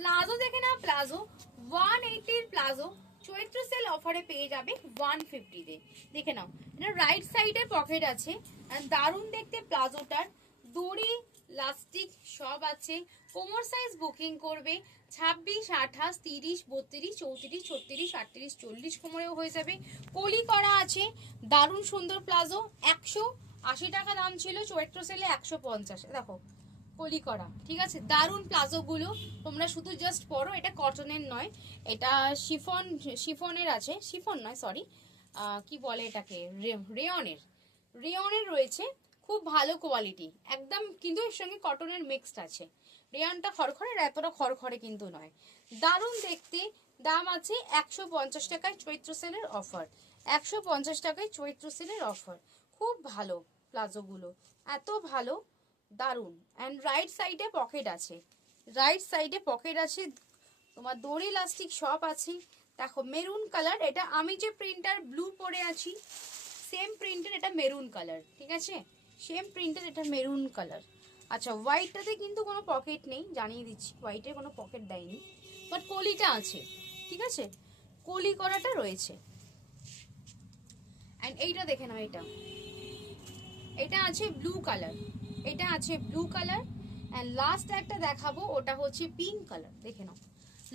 Palazzo দেখে নাও, palazzo 180 এর palazzo চৈত্র sell অফারে পেয়ে যাবে 150 তে। দেখে নাও, এটা রাইট সাইডে পকেট আছে, আর দারুণ দেখতে প্লাজোটার। দড়ি লাস্টিক সব আছে। কোমর সাইজ বুকিং করবে 26, 28, 30, 32, 34, 36, 38, 40 কোমরেও হয়ে যাবে। কলি করা আছে, দারুণ সুন্দর প্লাজো। 180 টাকা দাম ছিল, চৈত্র সেলে 150। দেখো কলি করা, ঠিক আছে। দারুন প্লাজো গুলো তোমরা শুধু জাস্ট পরো। এটা কটনের নয়, এটা শিফনের আছে, শিফন নয় সরি, কি বলে এটাকে, রেয়নের, রেয়নের রয়েছে। খুব ভালো কোয়ালিটি একদম, কিন্তু এর সঙ্গে কটনের মিক্সড আছে। রেয়নটা খড়খড়ে, এতটা খড়খড়ে কিন্তু নয়। দারুণ দেখতে। দাম আছে 150 টাকায়, চৈত্র সেলের অফার। 150 টাকায় চৈত্র সেলের অফার। খুব ভালো প্লাজোগুলো, এত ভালো, দারুন। অ্যান্ড রাইট সাইডে পকেট আছে, রাইট সাইডে পকেট আছে, তোমার দড়ি ইলাস্টিক সব আছে। দেখো মেরুন কালার, এটা আমি যে প্রিন্টার ব্লু পরে আছি সেম প্রিন্টের এটা মেরুন কালার, ঠিক আছে, সেম প্রিন্টের এটা মেরুন কালার। আচ্ছা হোয়াইটটাতে কিন্তু কোনো পকেট নেই, জানিয়ে দিচ্ছি, হোয়াইটের কোনো পকেট দেয়নি, বাট কলিটা আছে, ঠিক আছে, কলি করাটা রয়েছে। অ্যান্ড এইটা দেখে নাও, এটা আছে ব্লু কালার, এটা আছে ব্লু কালার। অ্যান্ড লাস্ট একটা দেখাবো, ওটা হচ্ছে পিঙ্ক কালার। দেখে নাও,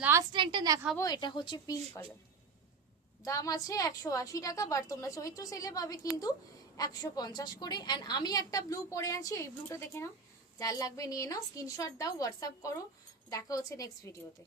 লাস্ট একটা দেখাবো, এটা হচ্ছে পিঙ্ক কালার। দাম আছে 180 টাকা, বাট তোমরা চৈত্র সেলে পাবে কিন্তু 150 করে। অ্যান্ড আমি একটা ব্লু পরে আছি, এই ব্লুটা দেখে নাও, যার লাগবে নিয়ে নাও, স্ক্রিনশট দাও, হোয়াটসঅ্যাপ করো। দেখা হচ্ছে নেক্সট ভিডিওতে।